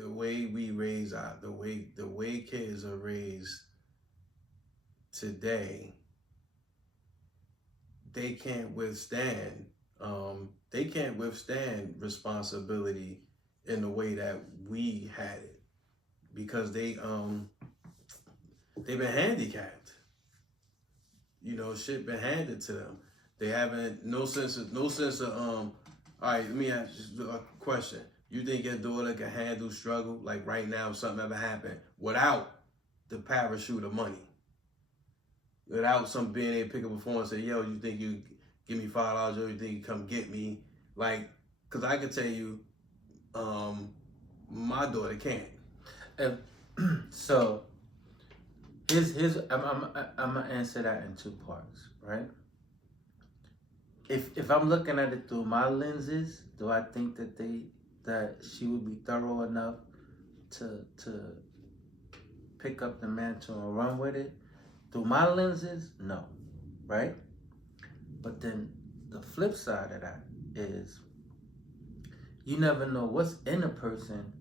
the way we raise the way kids are raised today, they can't withstand responsibility in the way that we had it, because they've been handicapped. Shit been handed to them. They haven't no sense of all right, let me ask you a question. You think your daughter can handle struggle like right now if something ever happened without the parachute of money? Without some being able to pick up a phone and say, yo, you think you give me $5, or you think you come get me? Like, cause I can tell you, my daughter can't. So here's I'm gonna answer that in two parts, right? If I'm looking at it through my lenses, do I think that she would be thorough enough to pick up the mantle and run with it? Through my lenses, no, right? But then the flip side of that is you never know what's in a person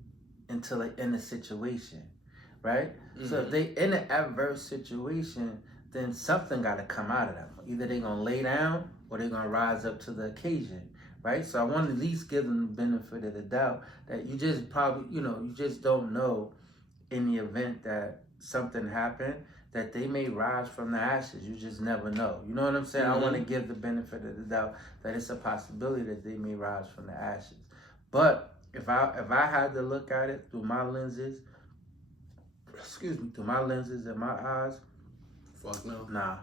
until they're in a situation, right? Mm-hmm. So if they in an adverse situation, then something got to come out of them. Either they're going to lay down or they're going to rise up to the occasion, right? So I want to at least give them the benefit of the doubt that you just probably, you just don't know in the event that something happened, that they may rise from the ashes. You just never know. You know what I'm saying? Mm-hmm. I want to give the benefit of the doubt that it's a possibility that they may rise from the ashes. But if I had to look at it through my lenses, through my lenses and my eyes, fuck no. Nah,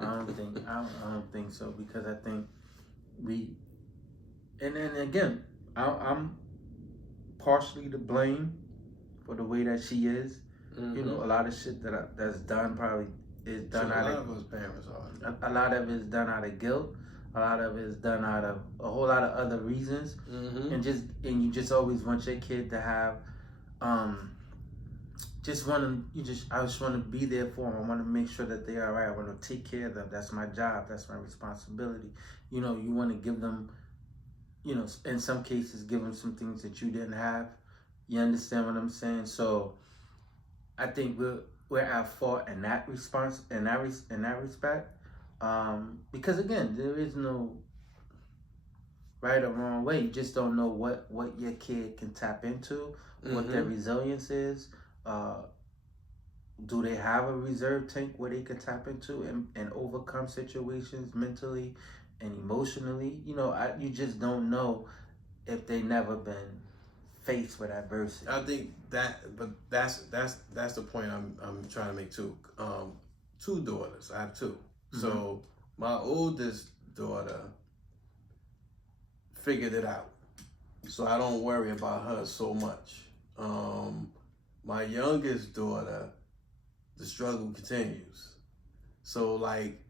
I don't think so, because I think and then again, I'm partially to blame for the way that she is. Mm-hmm. A lot of shit that's done probably is done out of... A lot of us parents are. A lot of it is done out of guilt. A lot of it is done out of a whole lot of other reasons. Mm-hmm. And you just always want your kid to have... I just want to be there for them. I want to make sure that they're all right. I want to take care of them. That's my job. That's my responsibility. You want to give them, in some cases, give them some things that you didn't have. You understand what I'm saying? So I think we're at fault in that response, in that respect, because again, there is no right or wrong way. You just don't know what your kid can tap into, mm-hmm. what their resilience is. Do they have a reserve tank where they can tap into and overcome situations mentally and emotionally? You just don't know if they never been faced with adversity. I think that's the point I'm trying to make too. Two daughters. I have two. Mm-hmm. So my oldest daughter figured it out, so I don't worry about her so much. My youngest daughter, the struggle continues. So like,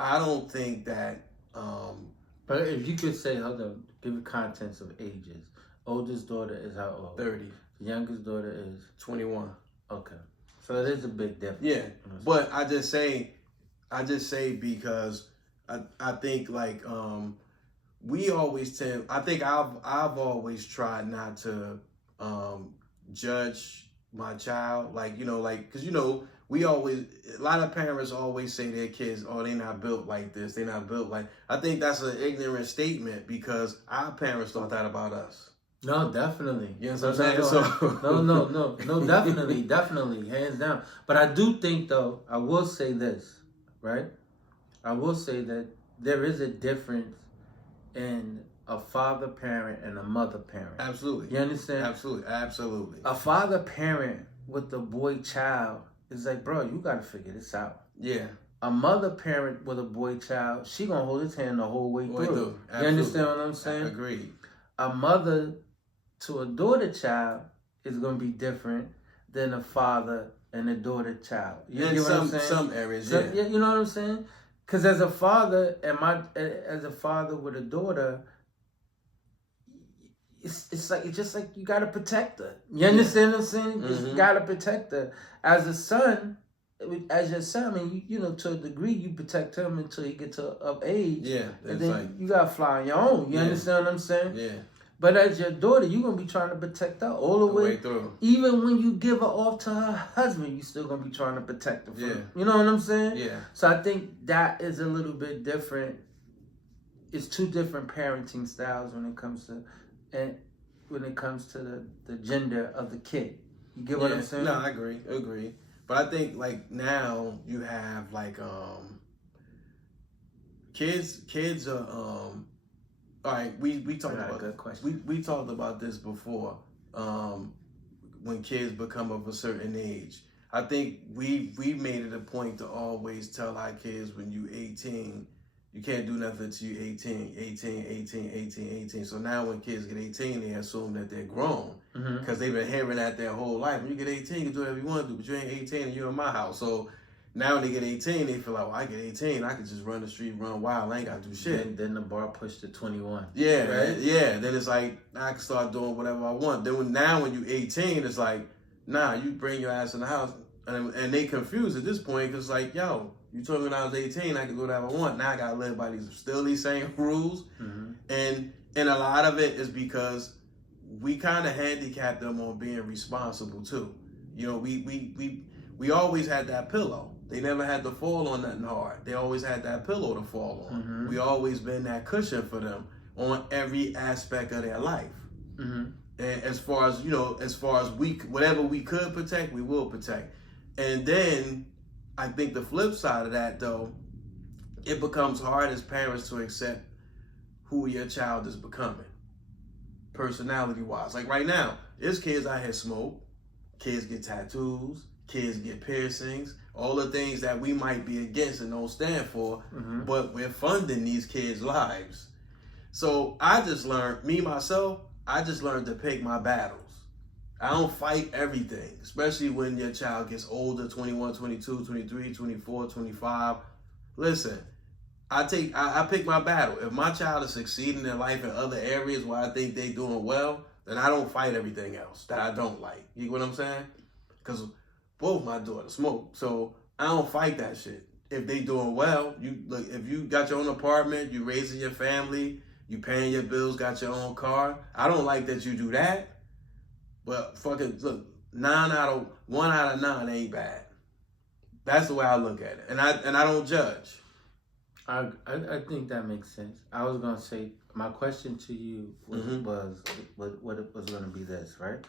I don't think that. But if you could say, hold on, give me contents of ages. Oldest daughter is how old? 30. The youngest daughter is 21. Okay, so there's a big difference. Yeah, but I just say because I think like we always tend. I think I've always tried not to judge my child, because we always, a lot of parents always say their kids, oh, they not built like this, they not built like. I think that's an ignorant statement, because our parents thought that about us. No, definitely. You know what I'm saying? No, definitely, hands down. But I do think, though, I will say this, right? I will say that there is a difference in a father parent and a mother parent. Absolutely. You understand? Absolutely. A father parent with the boy child is like, bro, you gotta figure this out. Yeah. A mother parent with a boy child, she gonna hold his hand the whole way through. You understand what I'm saying? Agreed. A mother to a daughter child is gonna be different than a father and a daughter child. You know what I'm saying? Some areas, yeah. You know what I'm saying? Because as a father with a daughter, it's just like you gotta protect her. You understand what I'm saying? Mm-hmm. You gotta protect her. As your son, I mean, to a degree, you protect him until he gets of age. Yeah, and then you gotta fly on your own. You understand what I'm saying? Yeah. But as your daughter, you're going to be trying to protect her all the way through. Even when you give her off to her husband, you still going to be trying to protect her from her. You know what I'm saying? Yeah. So I think that is a little bit different. It's two different parenting styles when it comes to the gender of the kid. You get what I'm saying? No, I agree. But I think like now you have like kids are all right, we talked about good question. We talked about this before. When kids become of a certain age. I think we made it a point to always tell our kids when you 18, you can't do nothing until you 18. So now when kids get 18, they assume that they're grown because they've been hearing that their whole life. When you get 18, you can do whatever you want to do, but you ain't 18 and you're in my house. So now when they get 18, they feel like, well, I get 18, I can just run the street, run wild, I ain't got to do shit. Then the bar pushed to 21. Yeah, right? Yeah. Then it's like, I can start doing whatever I want. Then when you 18, it's like, nah, you bring your ass in the house. And they confused at this point because like, yo, you told me when I was 18, I could do whatever I want. Now I got to live by these same rules. And a lot of it is because we kind of handicapped them on being responsible too. You know, we always had that pillow. They never had to fall on nothing hard. They always had that pillow to fall on. We always been that cushion for them on every aspect of their life. And as far as whatever we could protect, we will protect. And then I think the flip side of that though, it becomes hard as parents to accept who your child is becoming, personality wise. Like right now, there's kids out here smoke, kids get tattoos, kids get piercings, all the things that we might be against and don't stand for, but we're funding these kids' lives. So I just learned to pick my battles. I don't fight everything, especially when your child gets older, 21, 22, 23, 24, 25. Listen, I pick my battle. If my child is succeeding in life in other areas where I think they're doing well, then I don't fight everything else that I don't like. You get what I'm saying? Because both my daughters smoke, so I don't fight that shit. If they doing well, if you got your own apartment, you raising your family, you paying your bills, got your own car, I don't like that you do that. But fucking look, 1 out of 9 ain't bad. That's the way I look at it, and I don't judge. I think that makes sense. I was gonna say my question to you was what it was gonna be this, right?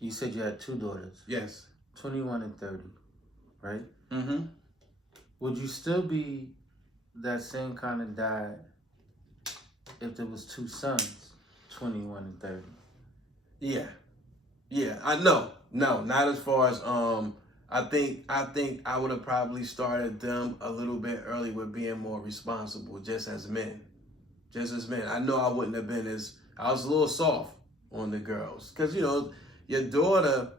You said you had 2 daughters. Yes. 21 and 30, right? Would you still be that same kind of dad if there was 2 sons, 21 and 30? Yeah. I know. No, not as far as I think I would have probably started them a little bit early with being more responsible, just as men. I know I wouldn't have been I was a little soft on the girls, because your daughter.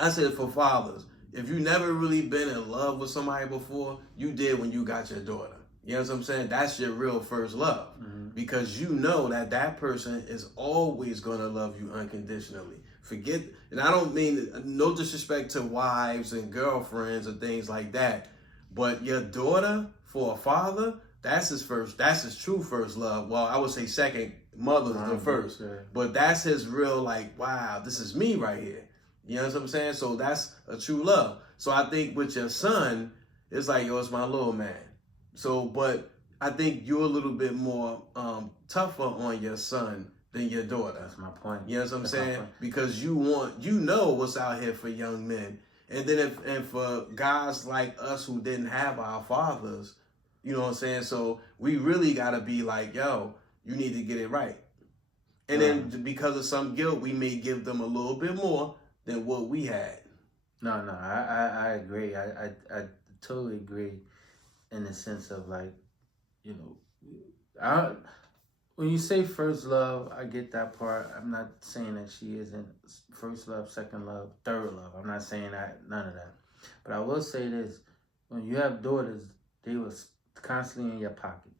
I said for fathers, if you never really been in love with somebody before, you did when you got your daughter. You know what I'm saying? That's your real first love, because you know that person is always going to love you unconditionally. And I don't mean no disrespect to wives and girlfriends and things like that, but your daughter, for a father, that's his true first love. Well, I would say second, mother's the first, sure. But that's his real, like, wow, this is me right here. You know what I'm saying? So that's a true love. So I think with your son, it's like, yo, it's my little man. So, but I think you're a little bit more tougher on your son than your daughter. That's my point. You know what I'm saying? Because you know what's out here for young men. And then for guys like us who didn't have our fathers, you know what I'm saying? So we really got to be like, yo, you need to get it right. And then because of some guilt, we may give them a little bit more than what we had. No, I agree. I totally agree in the sense of, like, when you say first love, I get that part. I'm not saying that she isn't first love, second love, third love. I'm not saying that, none of that. But I will say this. When you have daughters, they was constantly in your pocket.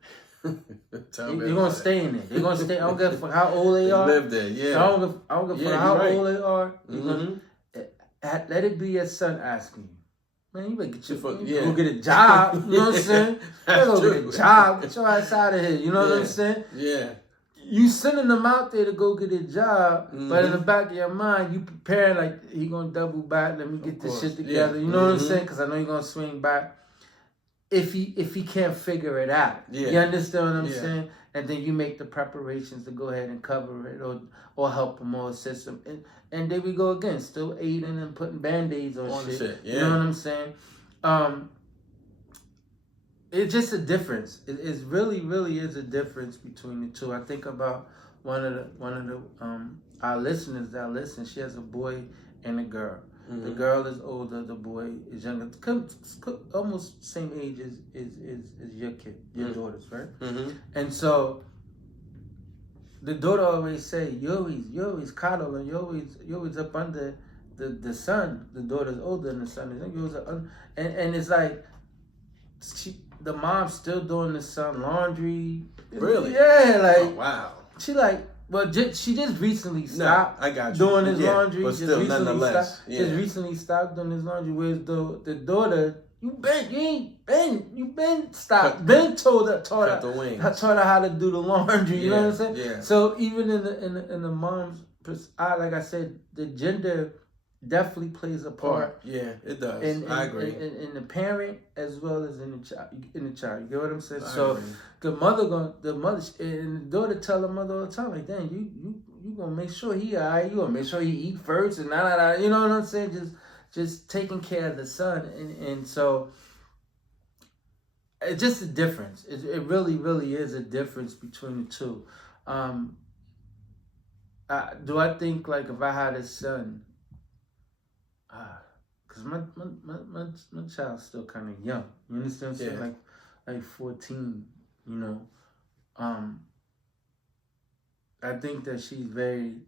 They're going to stay in there. They're going to stay. I don't give a fuck how old they are. Live there, yeah. I don't give a fuck how old they are. Let it be your son asking you. Man, you better go get a job. You know what I'm saying? You better go get a job. Get your ass out of here. You know what I'm saying? Yeah. you sending them out there to go get a job, but in the back of your mind, you preparing like he gonna double back. Let me get this shit together. You know what I'm saying? Because I know you're gonna swing back. If he can't figure it out, you understand what I'm saying? And then you make the preparations to go ahead and cover it or help him or assist him. And there we go again, still aiding and putting band-aids on shit. You know what I'm saying? It's just a difference. It really, really is a difference between the two. I think about one of the our listeners that listen. She has a boy and a girl. The girl is older. The boy is younger. Almost same age as your kid, your daughters, right? And so the daughter always say, "You always coddle and you always up under the son." The daughter's older than the son. And it's like the mom's still doing the son laundry. Really? Yeah, like wow. She like. Well, she just recently stopped doing his laundry. But still, nonetheless. Just recently stopped doing his laundry. Whereas the daughter, you been stopped. Been taught her how to do the laundry. You know what I'm saying? Yeah. So even in the mom's, like I said, the gender definitely plays a part. Yeah, it does. I agree. In the parent as well as in the child. You get what I'm saying? So the mother and the daughter tell the mother all the time, like, "Dang, you gonna make sure he alright. You gonna make sure he eat first and nah. You know what I'm saying? Just taking care of the son, and so it's just a difference. It really, really is a difference between the two. Do I think like if I had a son? Because my child's still kind of young. You understand what I'm saying? Like 14, you know. I think that she's very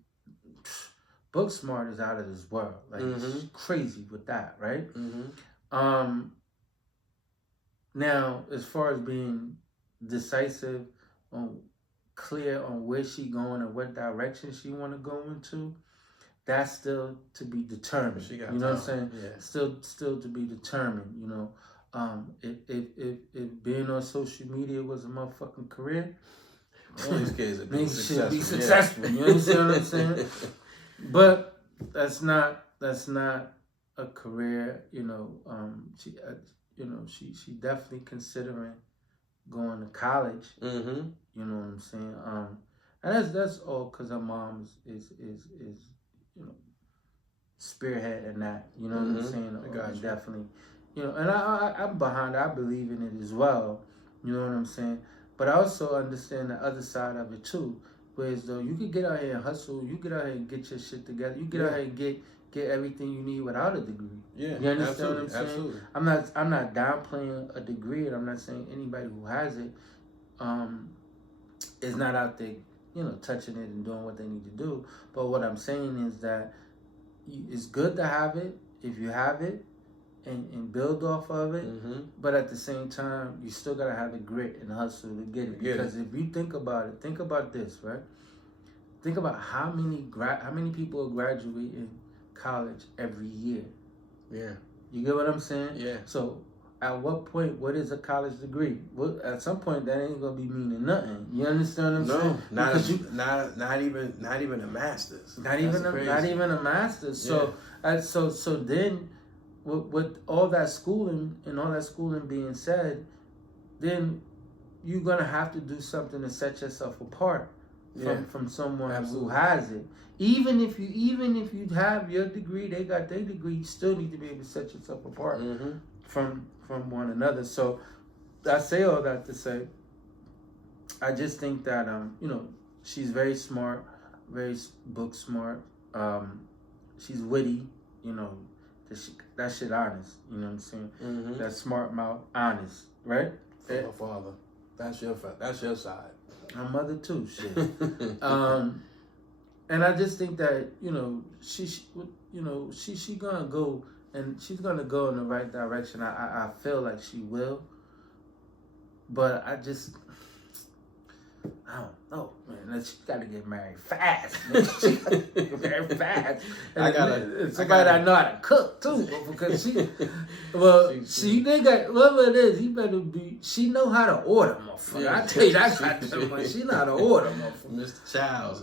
book smart is out of this world. Like she's crazy with that, right? Now, as far as being decisive, clear on where she going and what direction she want to go into, that's still to be determined. You know what I'm saying? Yeah. Still to be determined. You know, if being on social media was a motherfucking career, these kids would be successful. You understand what I'm saying? But that's not a career. You know, she definitely considering going to college. You know what I'm saying? And that's all because her mom is you know, spearhead and that, you know what I'm saying? I got you. Definitely, you know, and I'm behind it. I believe in it as well, you know what I'm saying? But I also understand the other side of it too, whereas though you could get out here and hustle, you get out here and get your shit together, you get out here and get everything you need without a degree. Yeah, you understand what I'm saying? Absolutely. I'm not downplaying a degree, and I'm not saying anybody who has it is not out there, you know, touching it and doing what they need to do. But what I'm saying is that it's good to have it if you have it and build off of it. But at the same time, you still got to have the grit and hustle to get it. Because if you think about it, think about this, right? Think about how many people graduate in college every year. Yeah. You get what I'm saying? Yeah. So at what point, what is a college degree? Well, at some point, that ain't gonna be meaning nothing. You understand what I'm saying? Not even a master's. Not even a master's. So so then, with all that schooling and all that schooling being said, then you're gonna have to do something to set yourself apart from someone who has it. Even if you have your degree, they got their degree, you still need to be able to set yourself apart from one another. So I say all that to say, I just think that you know, she's very smart, very book smart. She's witty, you know. That shit honest, you know what I'm saying? That smart mouth, honest, right? For my father, that's your side. My mother too, shit. And I just think that, you know, she gonna go, and she's gonna go in the right direction. I feel like she will, but I don't know, man. she got to get married fast. Man. She got to get married fast. And somebody that know how to cook too, because she nigga, whatever it is, he better be. She know how to order, motherfucker. I tell you that goddamn much. She know how to order, motherfucker. Mr. Childs.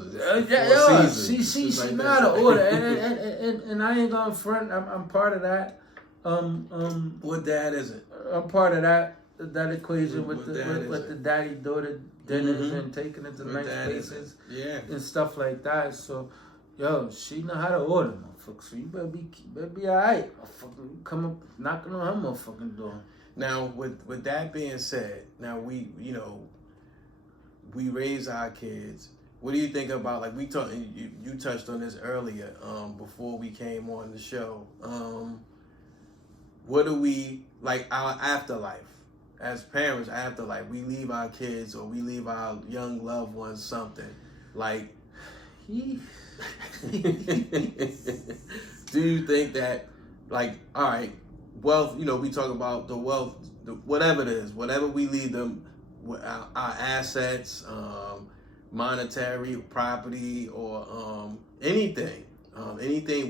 She know how to order, and I ain't gonna front. I'm part of that. What dad is it? I'm part of that equation with the daddy daughter dinners and taking it to nice places and stuff like that. So, yo, she know how to order, motherfucker. So you better be alright, motherfucker. Come up knocking on her motherfucking door. Now, with that being said, now we raise our kids. What do you think about, like, you touched on this earlier, before we came on the show. What do we, like, our afterlife? As parents, afterlife, we leave our kids or we leave our young loved ones something. Like, do you think that, like, all right, wealth, we talk about the wealth, whatever it is, whatever we leave them, our assets, monetary, property, or anything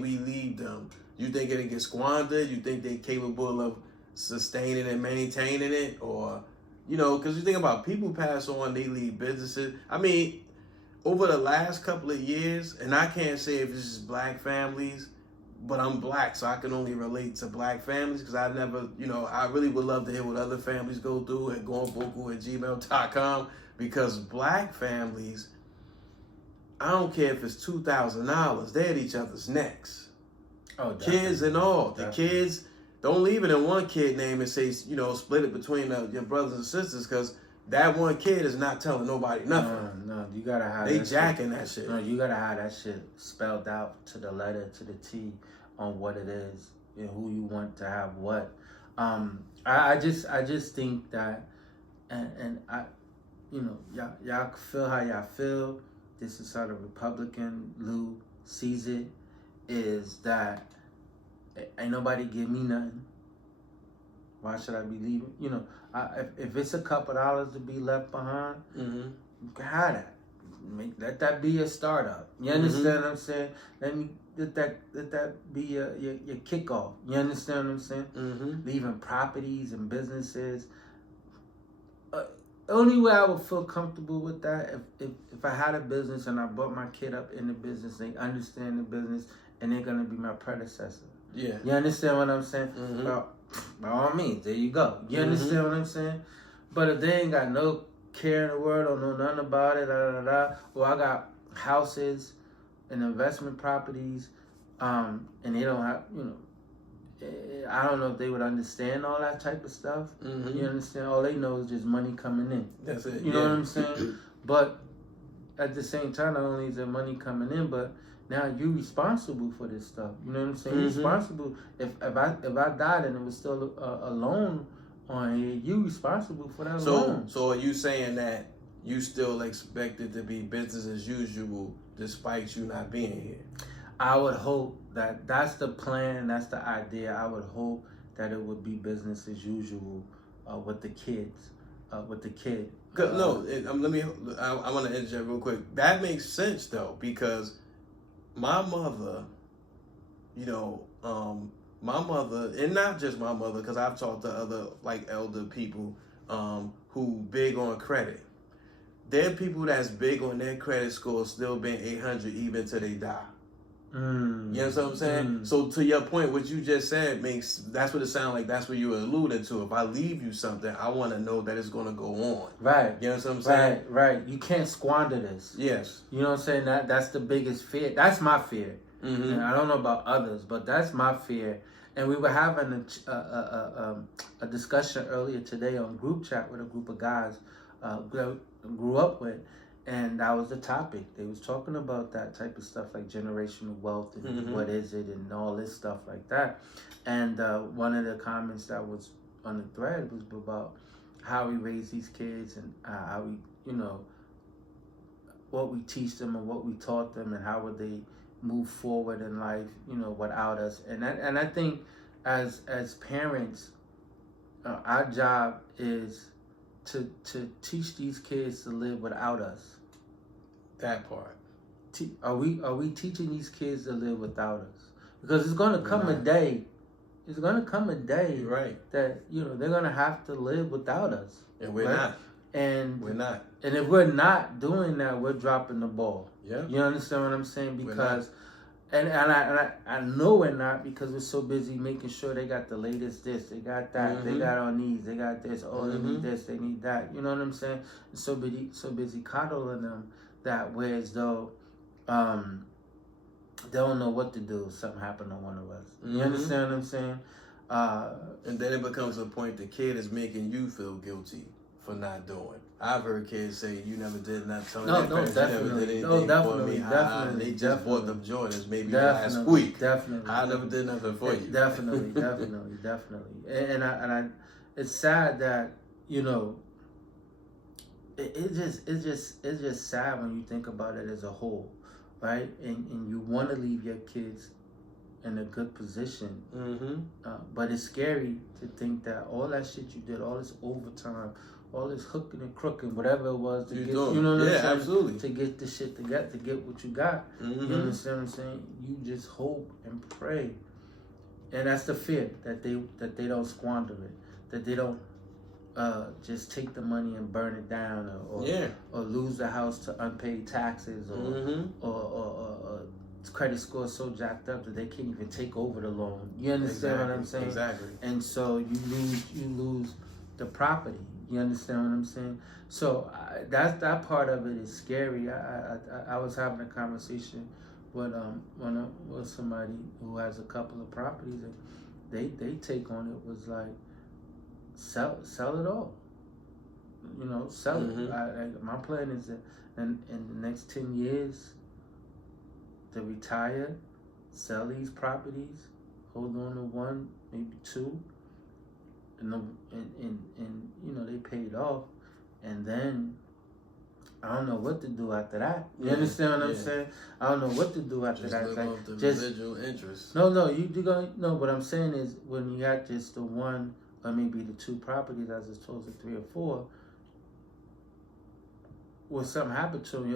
we leave them, you think it'll get squandered? You think they're capable of sustaining and maintaining it? Or, because you think about people pass on, they leave businesses. I mean, over the last couple of years, and I can't say if this is black families, but I'm black, so I can only relate to black families, because I never, I really would love to hear what other families go through at goinvocal@gmail.com, because black families, I don't care if it's $2,000, they're at each other's necks. Oh, kids and all. Definitely. The kids, don't leave it in one kid name and say, split it between your brothers and sisters, because that one kid is not telling nobody nothing. No, you gotta have they jacking that shit. No, you gotta have that shit spelled out to the letter, to the T, on what it is and who you want to have what. I just think that, and I, y'all feel how y'all feel. This is how the Republican Lou sees it. Is that ain't nobody give me nothing. Why should I be leaving? If it's a couple dollars to be left behind, you can have that. Let that be a startup. You understand what I'm saying? Let that be your kickoff. You understand what I'm saying? Leaving properties and businesses. Only way I would feel comfortable with that if I had a business and I brought my kid up in the business, they understand the business, and they're gonna be my predecessor. Yeah. You understand what I'm saying? Well, by all means, there you go. You understand what I'm saying? But if they ain't got no care in the world or know nothing about it, or I got houses and investment properties, and they don't have, I don't know if they would understand all that type of stuff. You understand? All they know is just money coming in. That's it. You know what I'm saying? But at the same time, not only is there money coming in, but now you're responsible for this stuff. You know what I'm saying? You're responsible. If I died and it was still a loan on it, you responsible for that loan. So are you saying that you still expect it to be business as usual despite you not being here? I would hope that's the plan, that's the idea. I would hope that it would be business as usual with the kids, with the kid. No, I want to interject real quick. That makes sense though, because my mother, my mother, and not just my mother, because I've talked to other elder people who big on credit. There are people that's big on their credit score still being 800 even till they die. You know what I'm saying? So to your point, what you just said that's what it sounds like. That's what you were alluding to. If I leave you something, I want to know that it's going to go on. Right. You know what I'm saying? Right. You can't squander this. Yes. You know what I'm saying? That's the biggest fear. That's my fear. And I don't know about others, but that's my fear. And we were having a discussion earlier today on group chat with a group of guys grew up with. And that was the topic. They was talking about that type of stuff, like generational wealth and what is it and all this stuff like that. And one of the comments that was on the thread was about how we raise these kids and how we, what we teach them and what we taught them and how would they move forward in life, without us. And I think as parents, our job is to teach these kids to live without us. That part. Are we teaching these kids to live without us? Because it's gonna come a day. It's gonna come a day that they're gonna have to live without us, and we're not. And we're not. And if we're not doing that, we're dropping the ball. Yeah. You understand what I'm saying? Because and I know we're not, because we're so busy making sure they got the latest this, they got that, they got our needs, they got this, they need this, they need that. You know what I'm saying? So busy coddling them that way, as though they don't know what to do if something happened to one of us. You understand what I'm saying? And then it becomes a point the kid is making you feel guilty for not doing. I've heard kids say, "You never did nothing." No, definitely. No, definitely. They just bought them Jordans maybe last week. Definitely. I never did nothing for you. Definitely. And I, it's sad that it's just sad when you think about it as a whole, right? And you want to leave your kids in a good position, but it's scary to think that all that shit you did, all this overtime, all this hooking and crooking, whatever it was to get, you know what I'm saying? Absolutely. To get the shit to get what you got. You understand what I'm saying? You just hope and pray, and that's the fear that they don't squander it, that they don't just take the money and burn it down, or lose the house to unpaid taxes, or credit score is so jacked up that they can't even take over the loan. You understand what I'm saying? Exactly. And so you lose the property. You understand what I'm saying? So that part of it is scary. I was having a conversation with with somebody who has a couple of properties, and they take on it was like sell it all. Sell it. My plan is that in the next 10 years to retire, sell these properties, hold on to one, maybe two, and they paid off, and then I don't know what to do after that. You understand what I'm saying? I don't know what to do after that. Live off the residual interest. No, you gonna no. What I'm saying is, when you got just the one or maybe the two properties as opposed to 3 or 4, when something happened to him,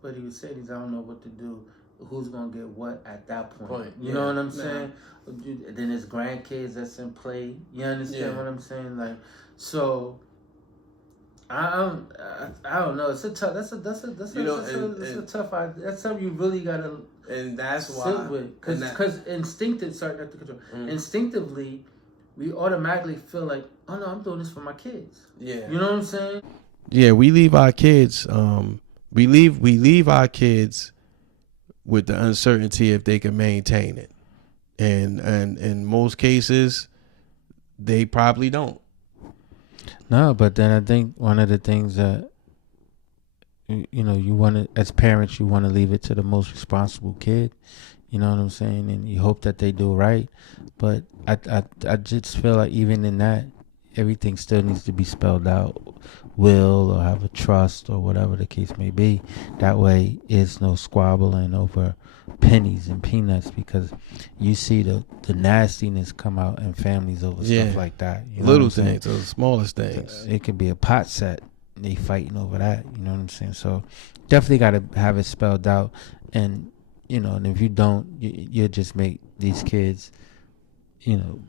what he was saying is, I don't know what to do. Who's gonna get what at that point? You know what I'm saying? Then there's grandkids that's in play. You understand what I'm saying? Like, so I don't know. It's a tough. That's a tough idea. That's something you really gotta. And that's why sit with, because instinctively, we automatically feel like, oh no, I'm doing this for my kids. Yeah, you know what I'm saying? Yeah, we leave our kids. We leave our kids with the uncertainty if they can maintain it, and in most cases, they probably don't. No, but then I think one of the things that you want to, as parents, you want to leave it to the most responsible kid. You know what I'm saying? And you hope that they do right. But I just feel like even in that, everything still needs to be spelled out. Will, or have a trust, or whatever the case may be. That way it's no squabbling over pennies and peanuts, because you see the nastiness come out in families over stuff like that. You know little things, the smallest things. It could be a pot set. They fighting over that. You know what I'm saying? So definitely got to have it spelled out. And and if you don't, you'll just make these kids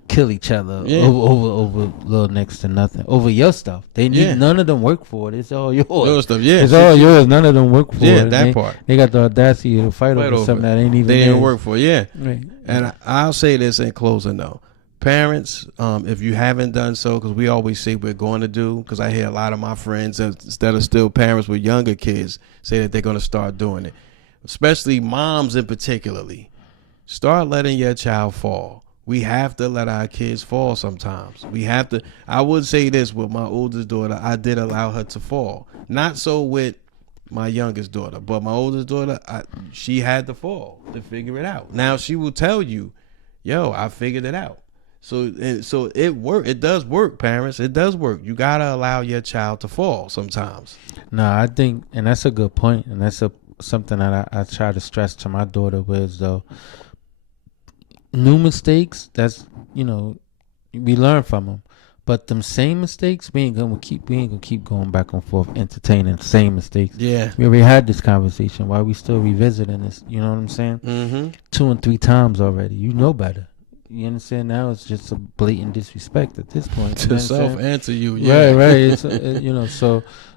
kill each other over little next to nothing, over your stuff. They need none of them work for it. It's all yours. Your stuff, it's all yours. None of them work for it. Yeah, that part. They got the audacity to fight over something that ain't even. They didn't work for it. Right. And I'll say this in closing though, parents, if you haven't done so, because we always say we're going to do, because I hear a lot of my friends that are still parents with younger kids say that they're going to start doing it, especially moms in particularly. Start letting your child fall. We have to let our kids fall sometimes. We have to. I would say this with my oldest daughter. I did allow her to fall. Not so with my youngest daughter, but my oldest daughter, she had to fall to figure it out. Now she will tell you, yo, I figured it out. So it work. It does work, parents. It does work. You got to allow your child to fall sometimes. No, I think, and that's a good point, and that's something that I try to stress to my daughter, was though, new mistakes, that's we learn from them, But them same mistakes, we ain't gonna keep going back and forth entertaining the same mistakes. Yeah. We already had this conversation. Why we still revisiting this? You know what I'm saying? Mm-hmm. 2 and 3 times already. You know better. You understand? Now it's just a blatant disrespect at this point. To self and to you. Yeah. Right. It's,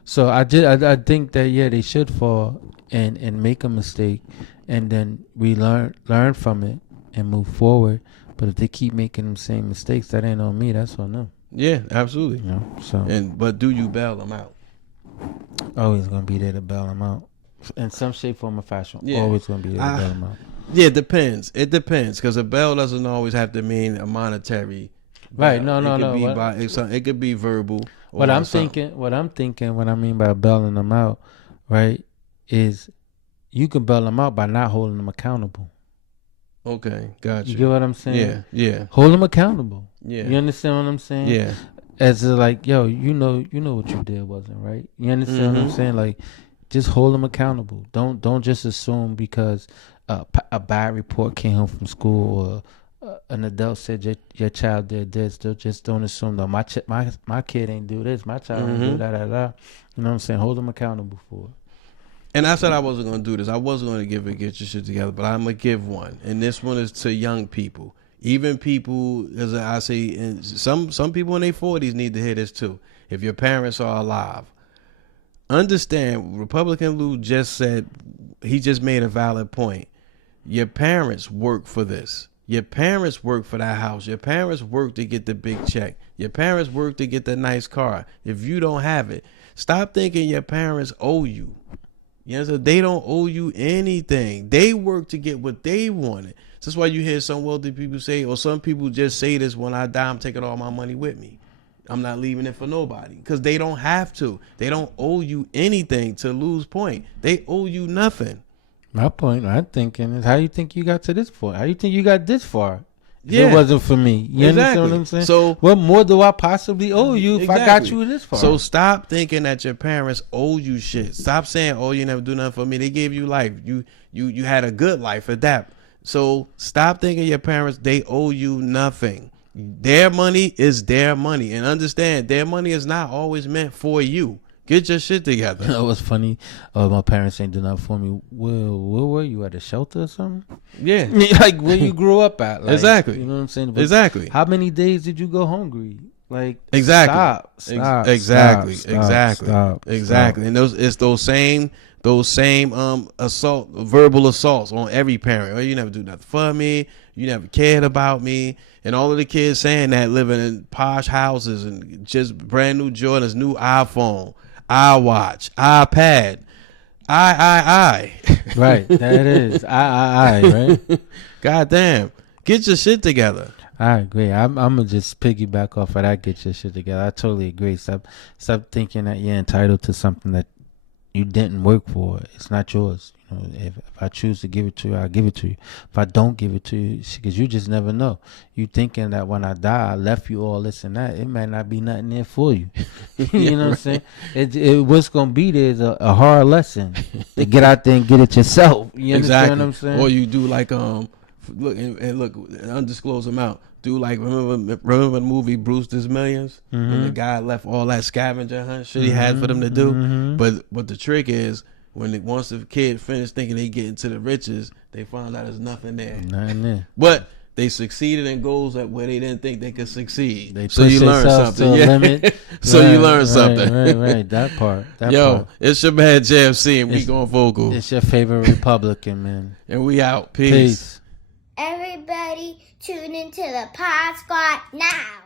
so I think that they should fall and make a mistake, and then we learn from it and move forward. But if they keep making them same mistakes, that ain't on me. That's on them. Yeah, absolutely. You know, so but do you bail them out? Always gonna be there to bail them out in some shape, form, or fashion. Yeah. Always gonna be there to bail them out. Yeah, it depends. It depends because a bail doesn't always have to mean a monetary. Right? Bail. No. It could be verbal. What I'm thinking, what I mean by bailing them out, right, is you can bail them out by not holding them accountable. Okay, gotcha. You get what I'm saying? Yeah. Hold them accountable. Yeah. You understand what I'm saying? Yeah. As like, yo, you know what you did wasn't right. You understand what I'm saying? Like, just hold them accountable. Don't just assume because a bad report came home from school or an adult said your child did this. Just don't assume that my kid ain't do this. My child ain't do that. You know what I'm saying? Hold them accountable for it. And I said I wasn't going to do this. I wasn't going to give a get your shit together, but I'm going to give one. And this one is to young people. Even people, as I say, and some people in their 40s need to hear this too. If your parents are alive, understand, Republican Lou just said, he just made a valid point. Your parents work for this. Your parents work for that house. Your parents work to get the big check. Your parents work to get the nice car. If you don't have it, stop thinking your parents owe you. You know, so they don't owe you anything. They work to get what they wanted. So that's why you hear some wealthy people say, or some people just say this, when I die, I'm taking all my money with me. I'm not leaving it for nobody. Because they don't have to. They don't owe you anything. To Lou's point, they owe you nothing. My point, I'm thinking, is how you think you got to this point? How you think you got this far? If it wasn't for me. You understand what I'm saying? So what more do I possibly owe you if I got you this far? So stop thinking that your parents owe you shit. Stop saying, oh, you never do nothing for me. They gave you life. You had a good life at that. So stop thinking your parents, they owe you nothing. Their money is their money. And understand, their money is not always meant for you. Get your shit together. It was funny. My parents ain't do nothing for me. Well, where were you, at a shelter or something? Yeah. Like where you grew up at. Like, exactly. You know what I'm saying? But exactly. How many days did you go hungry? Like, exactly. Stop. Exactly. Stop. And it's those same verbal assaults on every parent. Oh, you never do nothing for me. You never cared about me. And all of the kids saying that, living in posh houses and just brand new Jordans, new iPhone, iWatch, iPad, I. Right, that is I. Right. Goddamn, get your shit together. I agree. I'm gonna just piggyback off of that. Get your shit together. I totally agree. Stop thinking that you're entitled to something that you didn't work for. It's not yours. You know, if I choose to give it to you, I'll give it to you. If I don't give it to you, because you just never know. You thinking that when I die, I left you all this and that. It might not be nothing there for you. You know what I'm saying? What's gonna be there is a hard lesson to get out there and get it yourself. You understand what I'm saying? Or you do like look, undisclosed amount. Do like remember the movie Brewster's Millions, when the guy left all that scavenger hunt shit he had for them to do. But the trick is, once the kid finished thinking they get into the riches, they found out there's nothing there. Nothing there. But they succeeded in goals where they didn't think they could succeed. So you learn something. Yeah. So you learn something. Right. That part. It's your man JamC, and we Goin Vocal. It's your favorite Republican, man. And we out. Peace. Everybody tune into the Pod Squad now.